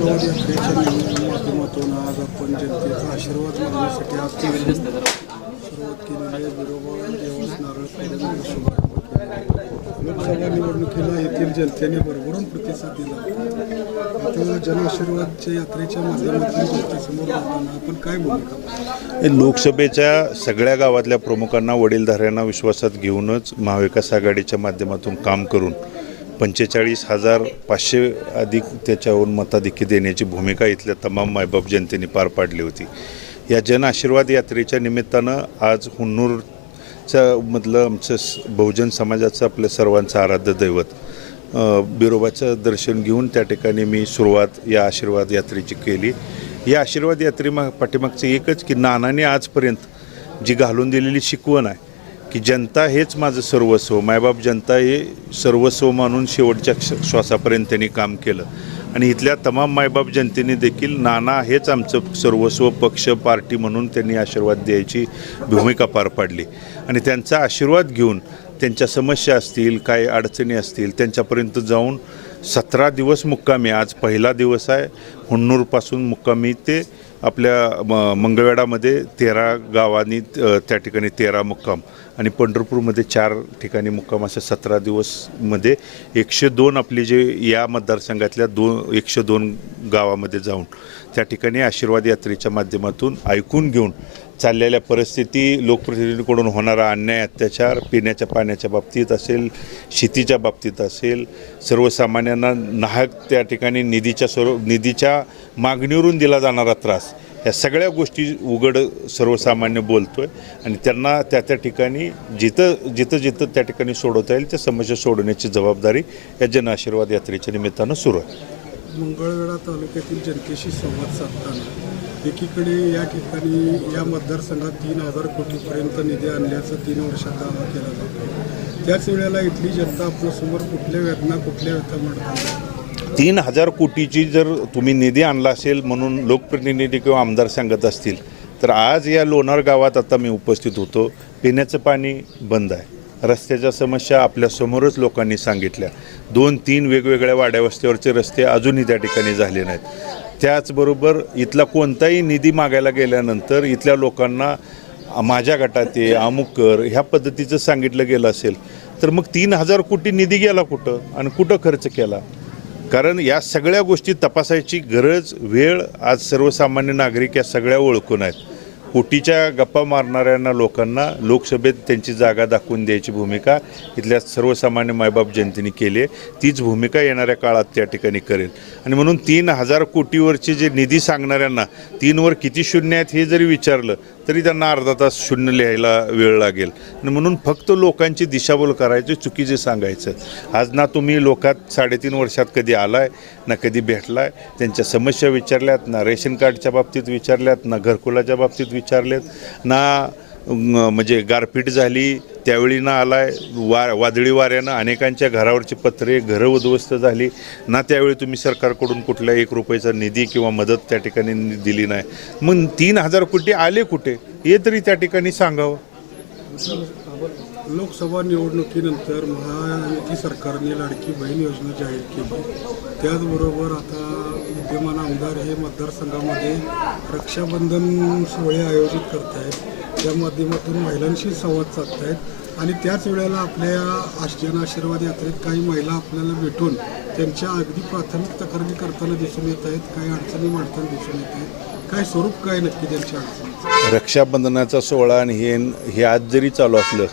माध्यमातून आज आपण जनतेचा आशीर्वाद मागण्यासाठी आज केलेली सुरुवात केलेली आहे बिरोबा देवस नारळ लोकसभा निवडणुकीला येथील जनतेने भरभरून प्रतिसाद दिला आता जनआशीर्वादच्या यात्रेच्या माध्यमातून जनतेसमोर जाताना आपण काय भूमिका लोकसभेच्या सगळ्या गावातल्या प्रमुखांना वडीलधाऱ्यांना विश्वासात घेऊनच महाविकास आघाडीच्या माध्यमातून काम करून पंचेचाळीस हजार पाचशे अधिक त्याच्यावरून मताधिक्य देण्याची भूमिका इथल्या तमाम मायबाप जनतेने पार पाडली होती. या जन आशीर्वाद यात्रेच्या निमित्तानं आज हुन्नूरचं मधलं आमचं बहुजन समाजाचं आपलं सर्वांचं आराध्य दैवत बिरोबाचं दर्शन घेऊन त्या ठिकाणी मी सुरुवात या आशीर्वाद यात्रेची केली. या आशीर्वाद यात्रेमा पाठीमागचं एकच की नानाने आजपर्यंत जी घालून दिलेली शिकवण आहे की जनता हेच माझं सर्वस्व मायबाप जनता हे सर्वस्व मानून शेवटच्या श्वासापर्यंत त्यांनी काम केलं. आणि इथल्या तमाम मायबाप जनतेने देखील नाना हेच आमचं सर्वस्व पक्ष पार्टी म्हणून त्यांनी आशीर्वाद द्यायची भूमिका पार पाडली. आणि त्यांचा आशीर्वाद घेऊन त्यांच्या समस्या असतील काय अडचणी असतील त्यांच्यापर्यंत जाऊन सतरा दिवस मुक्कामी आज पहिला दिवस आहे हुन्नूरपासून मुक्कामी ते आपल्या म मंगळवेढामध्ये तेरा गावांनी त्या ठिकाणी तेरा मुक्काम. आणि पंढरपूरमध्ये चार ठिकाणी मुक्काम अशा सतरा दिवसमध्ये एकशे दोन आपली जे या मतदारसंघातल्या दोन एकशे दोन गावामध्ये जाऊन त्या ठिकाणी आशीर्वाद यात्रेच्या माध्यमातून ऐकून घेऊन चाललेल्या परिस्थिती लोकप्रतिनिधींकडून होणारा अन्याय अत्याचार पिण्याच्या पाण्याच्या बाबतीत असेल शेतीच्या बाबतीत असेल सर्वसामान्यांना नाहक त्या ठिकाणी निधीच्या स्वरूप निधीच्या मागणीवरून दिला जाणारा त्रास. या सगळ्या गोष्टी उघड सर्वसामान्य बोलतोय आणि त्यांना त्या त्या ठिकाणी जिथं जिथं जिथं त्या ठिकाणी सोडवता येईल त्या समस्या सोडवण्याची जबाबदारी या जनआशीर्वाद यात्रेच्या निमित्तानं सुरू आहे. मंगळवेढा तालुक्यातील जनतेशी संवाद साधताना एकीकडे या ठिकाणी या मतदारसंघात तीन हजार कोटीपर्यंत निधी आणल्याचं तीन वर्षात दावा केला जातो. त्याच वेळेला इथली जनता आपल्यासमोर कुठल्या वेदना कुठल्या व्यथा म्हणतात तीन हजार कोटीची जर तुम्ही निधी आणला असेल म्हणून लोकप्रतिनिधी किंवा आमदार सांगत असतील तर आज या लोणार गावात आता मी उपस्थित होतो. पिण्याचं पाणी बंद आहे. रस्त्याच्या समस्या आपल्यासमोरच लोकांनी सांगितल्या. दोन तीन वेगवेगळ्या वाड्यावस्त्यावरचे रस्ते अजूनही त्या ठिकाणी झाले नाहीत. त्याचबरोबर इथला कोणताही निधी मागायला गेल्यानंतर इथल्या लोकांना माझ्या गटात ये अमुक कर ह्या पद्धतीचं सांगितलं गेलं असेल तर मग तीन हजार कोटी निधी गेला कुठं? आणि कुठं खर्च केला? कारण या सगळ्या गोष्टी तपासायची गरज वेळ आज सर्वसामान्य नागरिक या सगळ्या ओळखून आहेत. कोटीच्या गप्पा मारणाऱ्यांना लोकांना लोकसभेत त्यांची जागा दाखवून द्यायची भूमिका इथल्या सर्वसामान्य मायबाप जनतेने केली आहे. तीच भूमिका येणाऱ्या काळात त्या ठिकाणी करेल. आणि म्हणून तीन हजार कोटीवरचे जे निधी सांगणाऱ्यांना तीनवर किती शून्य आहेत हे जरी विचारलं तरी त्यांना अर्धा तास शून्य लिहायला वेळ लागेल. म्हणून फक्त लोकांची दिशाभूल करायची चुकीचे सांगायचं. आज ना तुम्ही लोकात साडेतीन वर्षात कधी आलाय ना कधी भेटलाय त्यांच्या समस्या विचारल्यात ना रेशन कार्डच्या बाबतीत विचारल्यात ना घरकुलाच्या बाबतीत विचारलेत ना म्हणजे गारपीट झाली त्यावेळी ना आलाय वा वादळी वाऱ्यानं अनेकांच्या घरावरची पत्रे घरं उद्ध्वस्त झाली. ना त्यावेळी तुम्ही सरकारकडून कुठल्या एक रुपयाचा निधी किंवा मदत त्या ठिकाणी दिली नाही. मग तीन हजार कोटी आले कुठे? हे तरी त्या ठिकाणी सांगावं. लोकसभा निवडणुकीनंतर महायुती सरकारने लाडकी बहीण योजना जाहीर केली. त्याचबरोबर आता विद्यमान आमदार हे मतदारसंघामध्ये रक्षाबंधन सोहळे आयोजित करत आहेत त्या माध्यमातून महिलांशी संवाद साधतायत. आणि त्याच वेळेला आपल्या आश्चर्य जन आशीर्वाद यात्रेत काही महिला आपल्याला भेटून त्यांच्या अगदी प्राथमिक तक्रारी करताना दिसून येत आहेत. काही अडचणी मांडताना दिसून येत आहेत. काय स्वरूप काय नक्की त्यांच्या अडचणी? रक्षाबंधनाचा सोहळा आणि हे हे आज जरी चालू असलं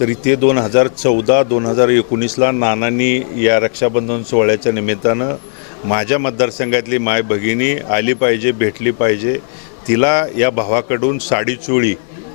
तरी ते दोन हजार चौदा दोन हजार एकोणीसला नानांनी या रक्षाबंधन सोहळ्याच्या निमित्तानं माझ्या मतदारसंघातली माय भगिनी आली पाहिजे भेटली पाहिजे. तिला या भावाकडून साडी चोळी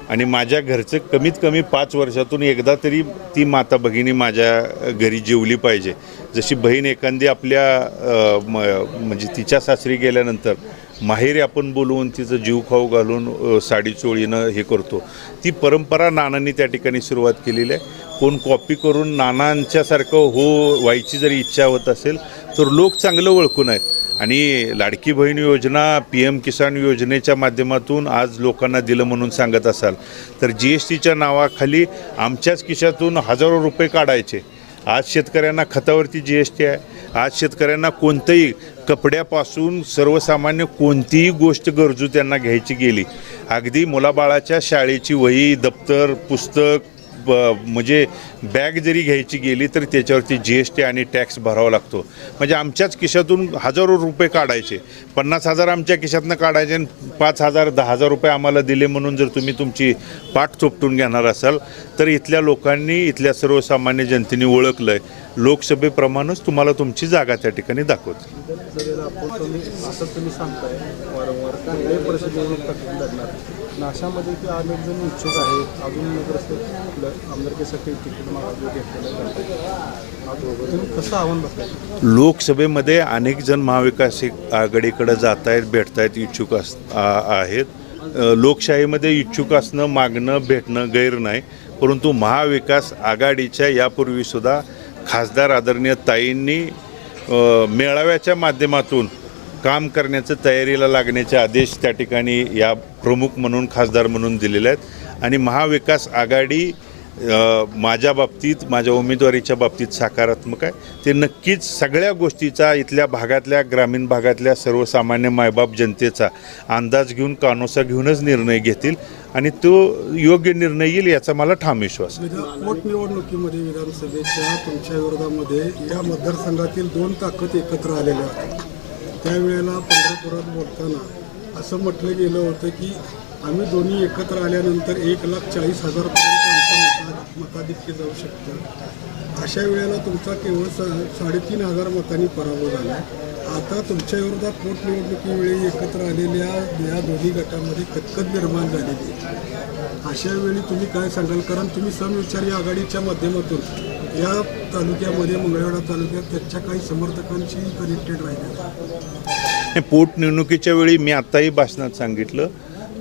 आणि माझ्या घरचं कमीत कमी पाच वर्षातून एकदा तरी ती माता भगिनी माझ्या घरी जेवली पाहिजे. जशी बहीण एखादी आपल्या म- म्हणजे तिच्या सासरी गेल्यानंतर माहेरी आपण बोलवून तिचं जीव खाऊ घालून साडी चोळीनं हे करतो. ती परंपरा नानांनी त्या ठिकाणी सुरुवात केलेली आहे. कोण कॉपी करून नानांच्यासारखं हो व्हायची जरी इच्छा होत असेल तर लोक चांगलं ओळखून आहेत. आणि लाडकी बहीण योजना पी एम किसान योजनेच्या माध्यमातून आज लोकांना दिलं म्हणून सांगत असाल. तर जी एस टीच्या नावाखाली आमच्याच खिशातून हजारो रुपये काढायचे. आज शेतकऱ्यांना खतावरती जी एस टी आहे. आज शेतकऱ्यांना कोणतंही कपड्यापासून सर्वसामान्य कोणतीही गोष्ट गरजू त्यांना घ्यायची गेली. अगदी मुलाबाळाच्या शाळेची वही दप्तर पुस्तक म्हणजे बॅग जरी घ्यायची गेली तरी त्याच्यावरती जी एस टी आणि टॅक्स भरावा लागतो. म्हणजे आमच्याच खिशातून हजारो रुपये काढायचे. पन्नास हजार आमच्या खिशातनं काढायचे आणि पाच हजार दहा हजार रुपये आम्हाला दिले म्हणून जर तुम्ही तुमची पाठ चोपटून घेणार असाल तर इथल्या लोकांनी इथल्या सर्वसामान्य जनतेने ओळखलं आहे लोकसभेप्रमाणेच तुम्हाला तुमची जागा त्या ठिकाणी दाखवते. नाशामध्ये की अनेक जण इच्छुक आहेत. अजून नगरस्थ आमदारकीसाठी तिकीट मागवलं घेतलेलं आहे. तुम्ही कसं आव्हान बघताय? लोकसभेमध्ये अनेक जण महाविकास आघाडीकडे जात आहेत भेटत आहेत इच्छुक अस आहेत. लोकशाहीमध्ये इच्छुक असणं मागणं भेटणं गैर नाही. परंतु महाविकास आघाडीच्या यापूर्वीसुद्धा खासदार आदरणीय ताईंनी मेळाव्याच्या माध्यमातून काम करण्याचं तयारीला लागण्याचे आदेश त्या ठिकाणी या प्रमुख म्हणून खासदार म्हणून दिलेले आहेत. आणि महाविकास आघाडी माझ्या बाबतीत माझ्या उमेदवारीच्या बाबतीत सकारात्मक आहे. ते नक्कीच सगळ्या गोष्टीचा इथल्या भागातल्या ग्रामीण भागातल्या सर्वसामान्य मायबाप जनतेचा अंदाज घेऊन कानोसा घेऊनच निर्णय घेतील. आणि तो योग्य निर्णय येईल याचा मला ठाम विश्वास पोटनिवडणुकीमध्ये विधानसभेच्या तुमच्या विरोधामध्ये या मतदारसंघातील दोन ताकद एकत्र आलेल्या होत्या त्यावेळेला पंढरपुरात बोलताना असं म्हटलं गेलं होतं की आम्ही दोन्ही एकत्र आल्यानंतर एक लाख चाळीस हजारपर्यंत आमचं मता मताधिक्य जाऊ शकतं. अशा वेळेला तुमचा केवळ सा साडेतीन हजार मतांनी पराभव झाला. आता तुमच्या विरोधात पोटनिवडणुकीवेळी एकत्र आलेल्या या दोन्ही गटामध्ये कतकत निर्माण झालेली अशा वेळी तुम्ही काय सांगाल? कारण तुम्ही समविचारी आघाडीच्या माध्यमातून या तालुक्यामध्ये मंगळवेढा तालुक्यात त्याच्या काही समर्थकांशी कनेक्टेड राहिले हे पोटनिवडणुकीच्या वेळी मी आत्ताही भाषणात सांगितलं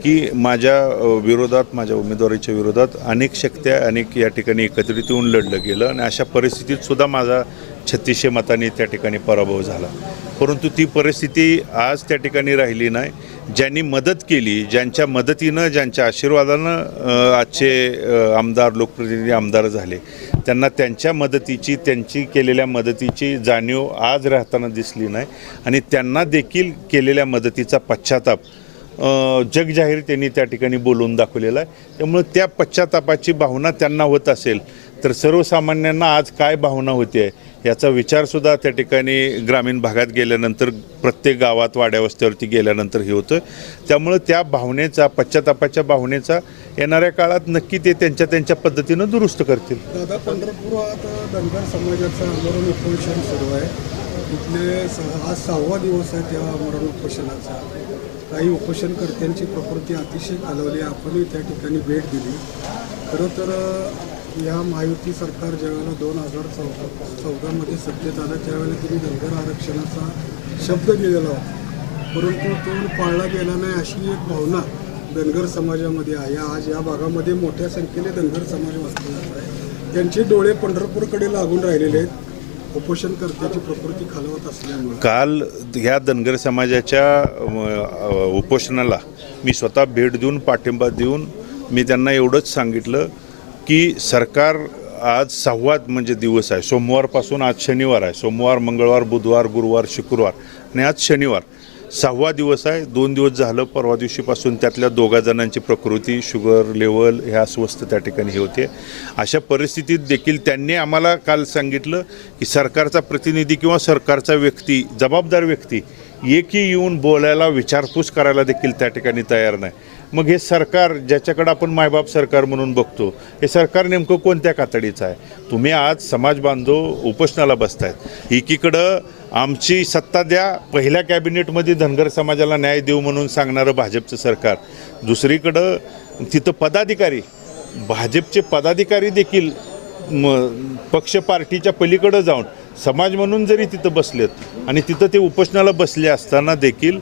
की माझ्या विरोधात माझ्या उमेदवारीच्या विरोधात अनेक शक्त्या अनेक या ठिकाणी एकत्रित येऊन लढलं गेलं आणि अशा परिस्थितीत सुद्धा माझा छत्तीसशे मतांनी त्या ठिकाणी पराभव झाला. परंतु ती परिस्थिती आज त्या ठिकाणी राहिली नाही. ज्यांनी मदत केली ज्यांच्या मदतीनं ज्यांच्या आशीर्वादानं आजचे आमदार लोकप्रतिनिधी आमदार झाले त्यांना त्यांच्या मदतीची त्यांची केलेल्या मदतीची जाणीव आज राहताना दिसली नाही आणि त्यांना देखील केलेल्या मदतीचा पश्चाताप जगजाहीर त्यांनी त्या ठिकाणी बोलून दाखवलेला आहे. त्यामुळं त्या पश्चातापाची भावना त्यांना होत असेल तर सर्वसामान्यांना आज काय भावना होते याचा विचारसुद्धा त्या ठिकाणी ग्रामीण भागात गेल्यानंतर प्रत्येक गावात वाड्यावस्त्यावरती गेल्यानंतर हे होतं त्यामुळं त्या भावनेचा पश्चातापाच्या भावनेचा येणाऱ्या काळात नक्की ते त्यांच्या त्यांच्या पद्धतीनं दुरुस्त करतील. दादा पंढरपुरात धनगर समाजाचं आंदोलन उपोषण सुरू आहे. इथले सहा आज सहावा दिवस आहे त्या आमरण उपोषणाचा काही उपोषणकर्त्यांची प्रकृती अतिशय खालवली. आपणही त्या ठिकाणी भेट दिली. खरं तर या महायुती सरकार ज्यावेळेला दोन हजार चौदा चौदामध्ये सत्तेत आलं त्यावेळेला तुम्ही धनगर आरक्षणाचा शब्द दिलेला होता. परंतु तो पाळला गेला नाही अशी एक भावना धनगर समाजामध्ये आहे. आज या भागामध्ये मोठ्या संख्येने धनगर समाज वसलेला आहे. त्यांचे डोळे पंढरपूरकडे लागून राहिलेले आहेत. उपोषणकर्त्याची प्रकृती खालवत असल्यामुळे. काल ह्या धनगर समाजाच्या उपोषणाला मी स्वतः भेट देऊन पाठिंबा देऊन मी त्यांना एवढंच सांगितलं की सरकार आज सहावाद म्हणजे दिवस आहे. सोमवारपासून आज शनिवार आहे. सोमवार मंगळवार बुधवार गुरुवार शुक्रवार आणि आज शनिवार. सहावा दिवस आहे. दोन दिवस झालं परवा दिवशीपासून त्यातल्या दोघा जणांची प्रकृती शुगर लेवल ह्या अस्वस्थ त्या ठिकाणी हे होते. अशा परिस्थितीत देखील त्यांनी आम्हाला काल सांगितलं की सरकारचा प्रतिनिधी किंवा सरकारचा व्यक्ती जबाबदार व्यक्ती एकही येऊन बोलायला विचारपूस करायला देखील त्या ठिकाणी तयार नाही. मग हे सरकार ज्याच्याकडं आपण मायबाप सरकार म्हणून बघतो हे सरकार नेमकं कोणत्या कातडीचं आहे? तुम्ही आज समाज बांधव उपोषणाला बसतायत. एकीकडं आमची सत्ता द्या. पहिल्या कॅबिनेटमध्ये धनगर समाजाला न्याय देऊ म्हणून सांगणारं भाजपचं सरकार. दुसरीकडं तिथं पदाधिकारी भाजपचे पदाधिकारी देखील म पक्ष पार्टीच्या पलीकडं जाऊन समाज म्हणून जरी तिथं बसलेत आणि तिथं ते उपोषणाला बसले असताना देखील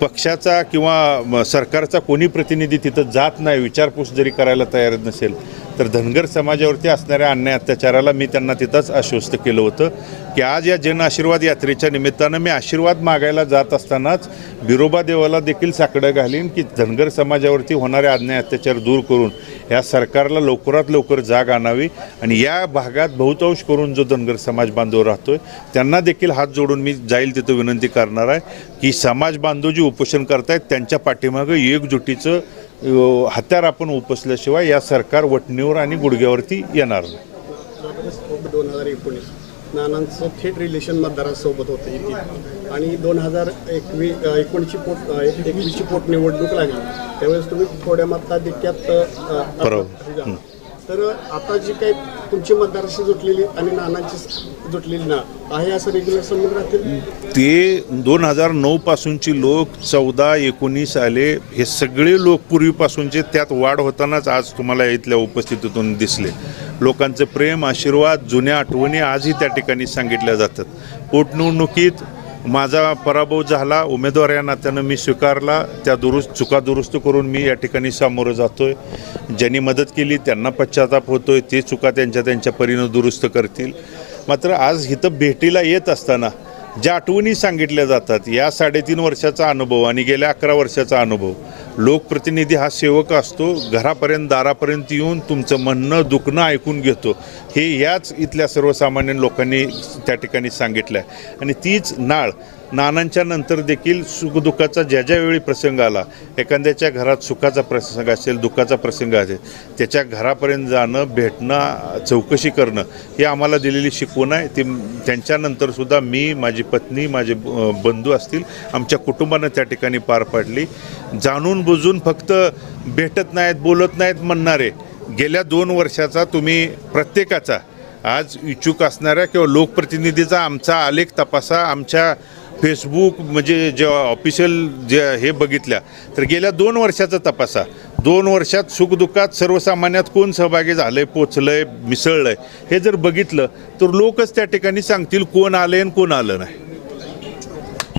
पक्षाचा किंवा सरकारचा कोणी प्रतिनिधी तिथं जात नाही विचारपूस जरी करायला तयार नसेल तर धनगर समाजावरती असणाऱ्या अन्याय अत्याचाराला मी त्यांना तिथंच आश्वस्त केलं होतं की आज या जन आशीर्वाद यात्रेच्या निमित्तानं मी आशीर्वाद मागायला जात असतानाच बिरोबा देवाला देखील साकडं घालीन की धनगर समाजावरती होणारे अन्याय अत्याचार दूर करून या सरकारला लवकरात लवकर जाग आणावी आणि या भागात बहुतांश करून जो धनगर समाज बांधव राहतो आहे त्यांना देखील हात जोडून मी जाईल तिथं विनंती करणार आहे की समाज बांधव जे उपोषण करतायत त्यांच्या पाठीमागं एकजुटीचं हत्यार आपण उपसल्याशिवाय या सरकार वटणीवर आणि गुडघ्यावरती येणार नाही. दोन हजार एकोणीस नानांचं थेट रिलेशन मतदारांसोबत होतं इथे. आणि दोन हजार एकवी एकोणीसची पोट एकवीसची पोटनिवडणूक लागली. त्यावेळेस तुम्ही थोड्या मताधिक्यात अ, बरोबर. तर आता जी काही तुमची मतदाराशी जुटलेली आणि नानांची जुटलेली ना आहे असं रेग्युलर संबंध राहतील? ते दोन हजार नऊ पासूनची लोक चौदा एकोणीस आले हे सगळे लोक पूर्वीपासूनचे त्यात वाढ होतानाच आज तुम्हाला इथल्या उपस्थितीतून दिसले. लोकांचं प्रेम आशीर्वाद जुन्या आठवणी आजही त्या ठिकाणी सांगितल्या जातात. पोटनिवडणुकीत माझा पराभव झाला. उमेदवार या नात्यानं मी स्वीकारला. त्या दुरुस्त चुका दुरुस्त करून मी या ठिकाणी सामोरं जातोय. ज्यांनी मदत केली त्यांना पश्चाताप होतोय. ते चुका त्यांच्या त्यांच्या परीनं दुरुस्त करतील. मात्र आज इथं भेटीला येत असताना ज्या आठवणी सांगितल्या जातात या साडेतीन वर्षाचा अनुभव आणि गेल्या अकरा वर्षाचा अनुभव. लोकप्रतिनिधी हा सेवक असतो घरापर्यंत दारापर्यंत येऊन तुमचं म्हणणं दुखणं ऐकून घेतो. हे याच इथल्या सर्वसामान्य लोकांनी त्या ठिकाणी सांगितलं आहे आणि तीच नाळ नानांच्या नंतर देखील सुखदुःखाचा ज्या ज्या वेळी प्रसंग आला एखाद्याच्या घरात सुखाचा प्रसंग असेल दुःखाचा प्रसंग असेल त्याच्या घरापर्यंत जाणं भेटणं चौकशी करणं ही आम्हाला दिलेली शिकवण आहे. ती त्यांच्यानंतरसुद्धा मी माझी पत्नी माझे बंधू असतील आमच्या कुटुंबानं त्या ठिकाणी पार पाडली. जाणून बुजून फक्त भेटत नाहीत बोलत नाहीत म्हणणारे गेल्या दोन वर्षाचा तुम्ही प्रत्येकाचा आज इच्छुक असणाऱ्या किंवा लोकप्रतिनिधीचा आमचा आलेख तपासा आमच्या फेसबुक म्हणजे जेव्हा ऑफिशियल जे हे बघितल्या तर गेल्या दोन वर्षाचा तपासा. दोन वर्षात सुखदुःखात सर्वसामान्यात कोण सहभागी झालं आहे पोचलं आहे मिसळलं आहे हे जर बघितलं तर लोकच त्या ठिकाणी सांगतील कोण आलं आहे आणि कोण आलं नाही.